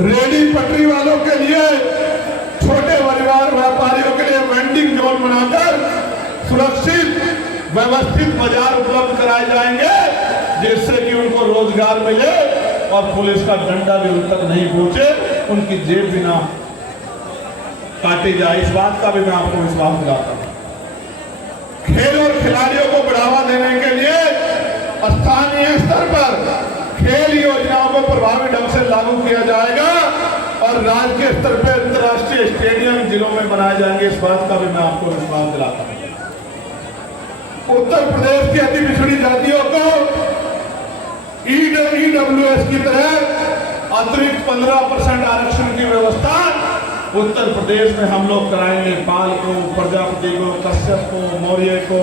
Ready पटरी वालों के लिए, छोटे परिवार व्यापारियों के लिए वेंडिंग जोन बनाकर सुरक्षित व्यवस्थित बाजार उपलब्ध कराए जाएंगे, जिससे कि उनको रोजगार मिले और पुलिस का डंडा भी उन तक नहीं पहुंचे, उनकी जेब भी ना काटी जाए। इस बात का भी मैं आपको विश्वास दिलाता हूं। खेल और खिलाड़ियों को बढ़ावा देने के लिए स्थानीय स्तर पर खेल योजनाओं को प्रभावी ढंग से लागू किया जाएगा और राज्य के स्तर पर अंतर्राष्ट्रीय स्टेडियम जिलों में बनाए जाएंगे। इस बात का भी मैं आपको विश्वास दिलाता हूं। उत्तर प्रदेश की अति पिछड़ी जातियों को ईडब्ल्यूएस की तरह अतिरिक्त 15% आरक्षण की व्यवस्था उत्तर प्रदेश में हम लोग कराएंगे। पाल को, प्रजापति को, कश्यप को, मौर्य को,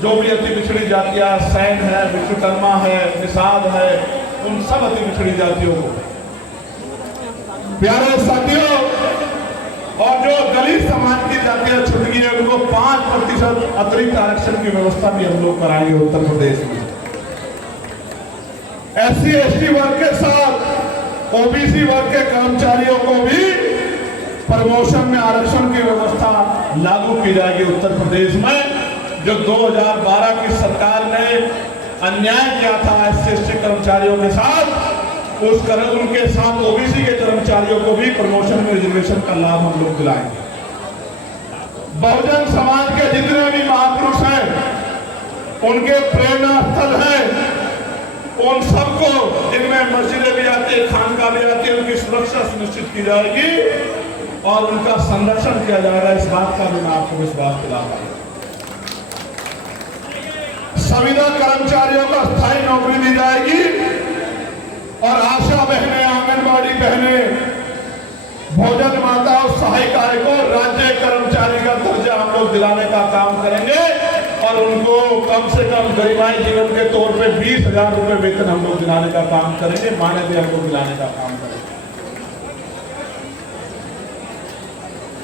जो भी अति पिछड़ी जातियां, सैन है, विश्वकर्मा है, निषाद है, उन सब अति पिछड़ी जातियों को, प्यारे साथियों, और जो दलित समाज की जातियां छूट गई है उनको 5% अतिरिक्त आरक्षण की व्यवस्था भी हम लोग कराएंगे उत्तर प्रदेश में। SC/ST वर्ग के साथ OBC वर्ग के कर्मचारियों को भी प्रमोशन में आरक्षण की व्यवस्था लागू की जाएगी उत्तर प्रदेश में। जो 2012 की सरकार ने अन्याय किया था SC/ST कर्मचारियों के साथ, उनके साथ OBC के कर्मचारियों को भी प्रमोशन में रिजर्वेशन का लाभ हम लोग दिलाएंगे। बहुजन समाज के जितने भी महापुरुष हैं, उनके प्रेरणा स्थल है, उन सबको, जिनमें मस्जिदें भी आती है, खानका भी आती है, उनकी सुरक्षा सुनिश्चित की जाएगी और उनका संरक्षण किया जाएगा। इस बात का भी मैं आपको विश्वास दिलाता हूं। संविदा कर्मचारियों को स्थायी नौकरी दी जाएगी और आशा बहनें, आंगनबाड़ी बहनें, भोजन माता और सहायिकाएं को राज्य कर्मचारी का दर्जा हम लोग दिलाने का काम करेंगे और उनको कम से कम गरिमाई जीवन के तौर पे 20,000 रुपए वेतन हम लोग दिलाने का काम करेंगे, मानदेय हम लोग दिलाने का काम करेंगे।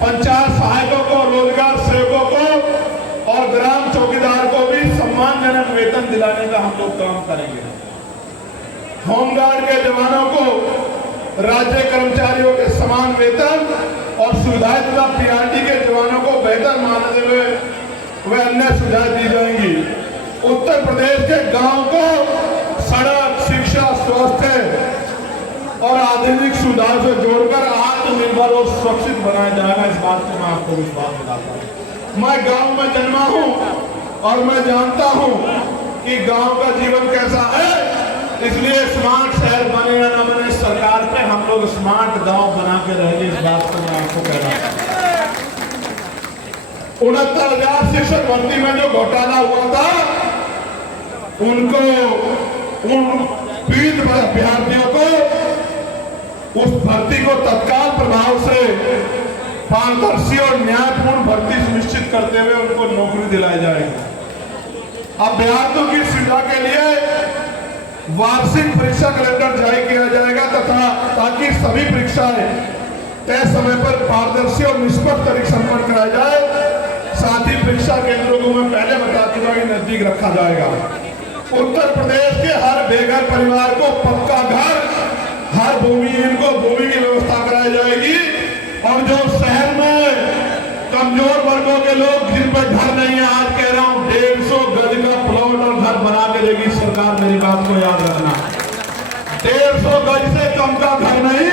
पंचायत सहायकों को, रोजगार सेवकों को और ग्राम चौकीदार को भी सम्मानजनक वेतन दिलाने का हम लोग काम करेंगे। होमगार्ड के जवानों को राज्य कर्मचारियों के समान वेतन और सुविधाएं तथा PRT के जवानों को बेहतर मानदेय व अन्य सुविधाएं दी जाएंगी। उत्तर प्रदेश के गांव को सड़क, शिक्षा, स्वास्थ्य और आधुनिक सुविधाओं से जोड़कर आत्मनिर्भर और सुरक्षित बनाया जाएगा। इस बात को मैं आपको विश्वास दिलाता हूँ। मैं गांव में जन्मा हूँ और मैं जानता हूँ कि गांव का जीवन कैसा है, इसलिए स्मार्ट शहर बने या न बने, सरकार पे हम लोग स्मार्ट गांव बना के रहेंगे। इस बात को मैं आपको कह रहा हूँ। 69,000 शिक्षक भर्ती में जो घोटाला हुआ था, उनको, उन पीड़ित अभ्यर्थियों को उस भर्ती को तत्काल प्रभाव से पारदर्शी और न्यायपूर्ण भर्ती सुनिश्चित करते हुए उनको नौकरी दिलाई जाएगी। अभ्यर्थियों की सुविधा के लिए वार्षिक परीक्षा कैलेंडर जारी किया जाएगा तथा ताकि सभी परीक्षाएं तय समय पर पारदर्शी और निष्पक्ष तरीके से संपन्न कराया जाए। साथ ही परीक्षा केंद्रों को मैं पहले बता चुका कि नजदीक रखा जाएगा। उत्तर प्रदेश के हर बेघर परिवार को पक्का घर, हर भूमिहीन को भूमि की व्यवस्था कराई जाएगी और जो शहर में कमजोर वर्गों के लोग जिन पर घर नहीं है, आज कह रहा हूं 150 गज का प्लॉट और घर बना के देगी सरकार। मेरी बात को याद रखना, 150 गज से कम का घर नहीं,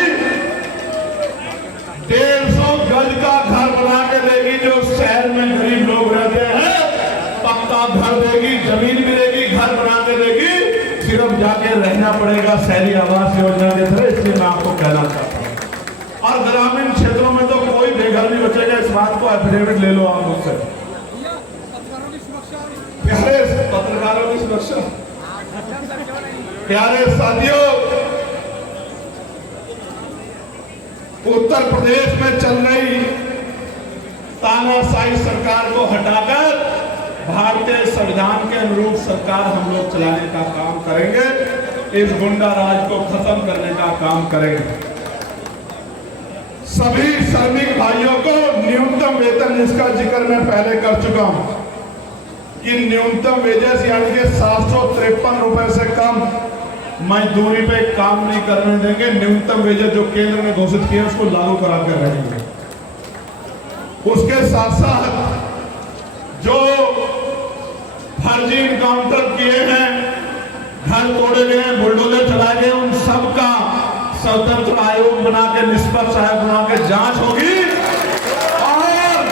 150 गज का घर बना के देगी। जो शहर में गरीब लोग रहते हैं, पक्का घर देगी, जमीन भी देगी, घर बना के देगी, सिर्फ जाके रहना पड़ेगा शहरी आवास योजना के तहत। इसलिए मैं आपको कहना चाहता हूँ। और ग्रामीण क्षेत्रों में तो कोई बेघर नहीं बचेगा। इस बात को एफिडेविट ले लो आप मुझसे। प्यारे पत्रकारों की सुरक्षा, प्यारे साथियों, उत्तर प्रदेश में चल रही तानाशाही सरकार को हटाकर भारतीय संविधान के अनुरूप सरकार हम लोग चलाने का काम करेंगे। इस गुंडा राज को खत्म करने का काम करेंगे। सभी श्रमिक भाइयों को न्यूनतम वेतन, जिसका जिक्र मैं पहले कर चुका हूं कि न्यूनतम वेजेस यानी कि 753 रुपए से कम मजदूरी पे काम नहीं करने देंगे। न्यूनतम वेतन जो केंद्र ने घोषित किया उसको लागू करा कर रहेंगे। उसके साथ साथ जो फर्जी इनकाउंटर किए हैं, घर तोड़े गए हैं, बुलडोजर चलाए गए, उन सबका स्वतंत्र आयोग बना के, निष्पक्ष आयोग बना के जांच होगी। और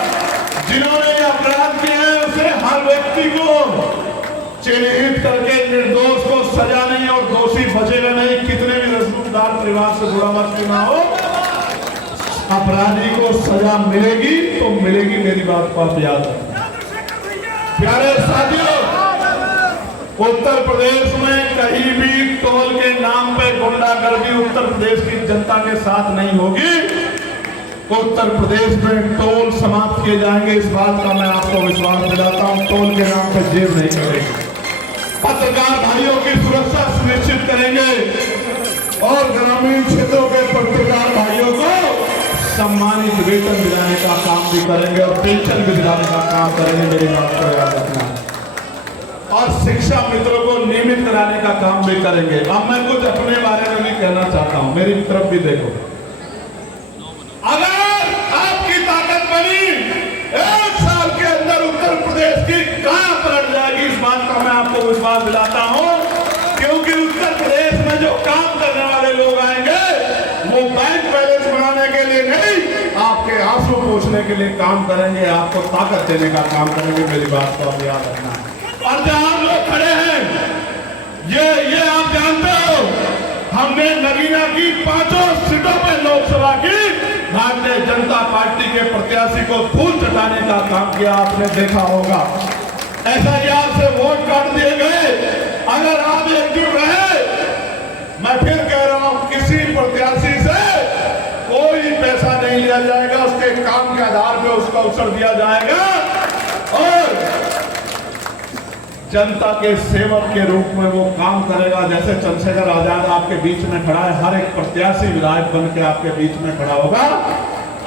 जिन्होंने ये अपराध किए हैं उसे हर व्यक्ति को चिन्हित करके निर्दोष को सजा नहीं और दोषी बचेगा नहीं। कितने भी रसूखदार परिवार से जुड़ा हुआ क्यों ना हो, अपराधी को सजा मिलेगी तो मिलेगी। मेरी बात को आप याद रखें। प्यारे साथियों, उत्तर प्रदेश में कहीं भी टोल के नाम पे गुंडागर्दी उत्तर प्रदेश की जनता के साथ नहीं होगी। उत्तर प्रदेश में टोल समाप्त किए जाएंगे, इस बात का मैं आपको विश्वास दिलाता हूं। टोल के नाम पे जेब नहीं करेंगे, पत्रकार भाइयों की सुरक्षा सुनिश्चित करेंगे और ग्रामीण क्षेत्रों के पत्रकार भाइयों को सम्मानित वेतन दिलाने का काम भी करेंगे और पेंशन भी दिलाने का काम करेंगे। मेरी बात को याद रखना। और शिक्षा मित्रों को नियमित कराने का काम भी करेंगे। अब मैं कुछ अपने बारे में भी कहना चाहता हूं, मेरी तरफ भी देखो। अगर आपकी ताकत बनी, 1 साल के अंदर उत्तर प्रदेश की कहां पलट जाएगी, इस बात का मैं आपको विश्वास दिलाता हूं। क्योंकि उत्तर प्रदेश में जो काम करने वाले लोग आएंगे वो बैंक बैलेंस बनाने के लिए नहीं, आपके आंसू पोंछने के लिए काम करेंगे, आपको ताकत देने का काम करेंगे। मेरी बात को आप याद रखना। और जहां लोग खड़े हैं, ये आप जानते हो, हमने नगीना की 5 सीटों पर लोकसभा की भारतीय जनता पार्टी के प्रत्याशी को धूल चटाने का काम किया। आपने देखा होगा, एसआईआर से वोट काट दिए गए। अगर आप एकजुट रहे, मैं फिर कह रहा हूं, किसी प्रत्याशी से कोई पैसा नहीं लिया जाएगा, उसके काम के आधार पर उसका अवसर दिया जाएगा और जनता के सेवक के रूप में वो काम करेगा। जैसे चंद्रशेखर आजाद आपके बीच में खड़ा है, हर एक प्रत्याशी विधायक बन के आपके बीच में खड़ा होगा।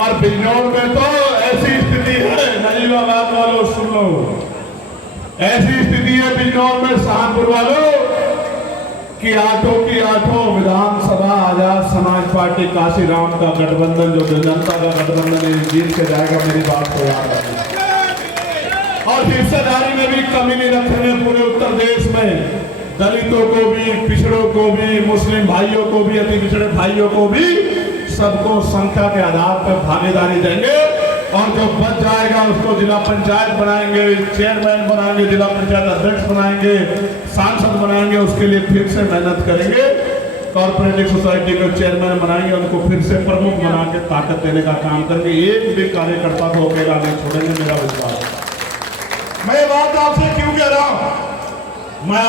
और बिजनौर में तो ऐसी स्थिति है, नजीबाबाद वालों सुन लो, ऐसी स्थिति है बिजनौर में, सहारनपुर वालों कि आठों की आठों विधानसभा आजाद समाज पार्टी काशीराम का गठबंधन, जो जनता का गठबंधन जीत के जाएगा। मेरी बात को याद रखना। और हिस्सेदारी में भी कमी नहीं रखेंगे। पूरे उत्तर देश में दलितों को भी, पिछड़ों को भी, मुस्लिम भाइयों को भी, अति पिछड़े भाइयों को भी, सबको संख्या के आधार पर भागीदारी देंगे। और जो बच जाएगा उसको जिला पंचायत बनाएंगे, चेयरमैन बनाएंगे, जिला पंचायत अध्यक्ष बनाएंगे, सांसद बनाएंगे। उसके लिए फिर से मेहनत करेंगे। कॉर्पोरेटिव सोसाइटी को चेयरमैन बनाएंगे, उनको फिर से प्रमुख बना के ताकत देने का काम करेंगे। एक भी कार्यकर्ता को अकेला नहीं छोड़ेंगे, मेरा विश्वास। मैं बात आपसे क्यों कह रहा हूं, मैं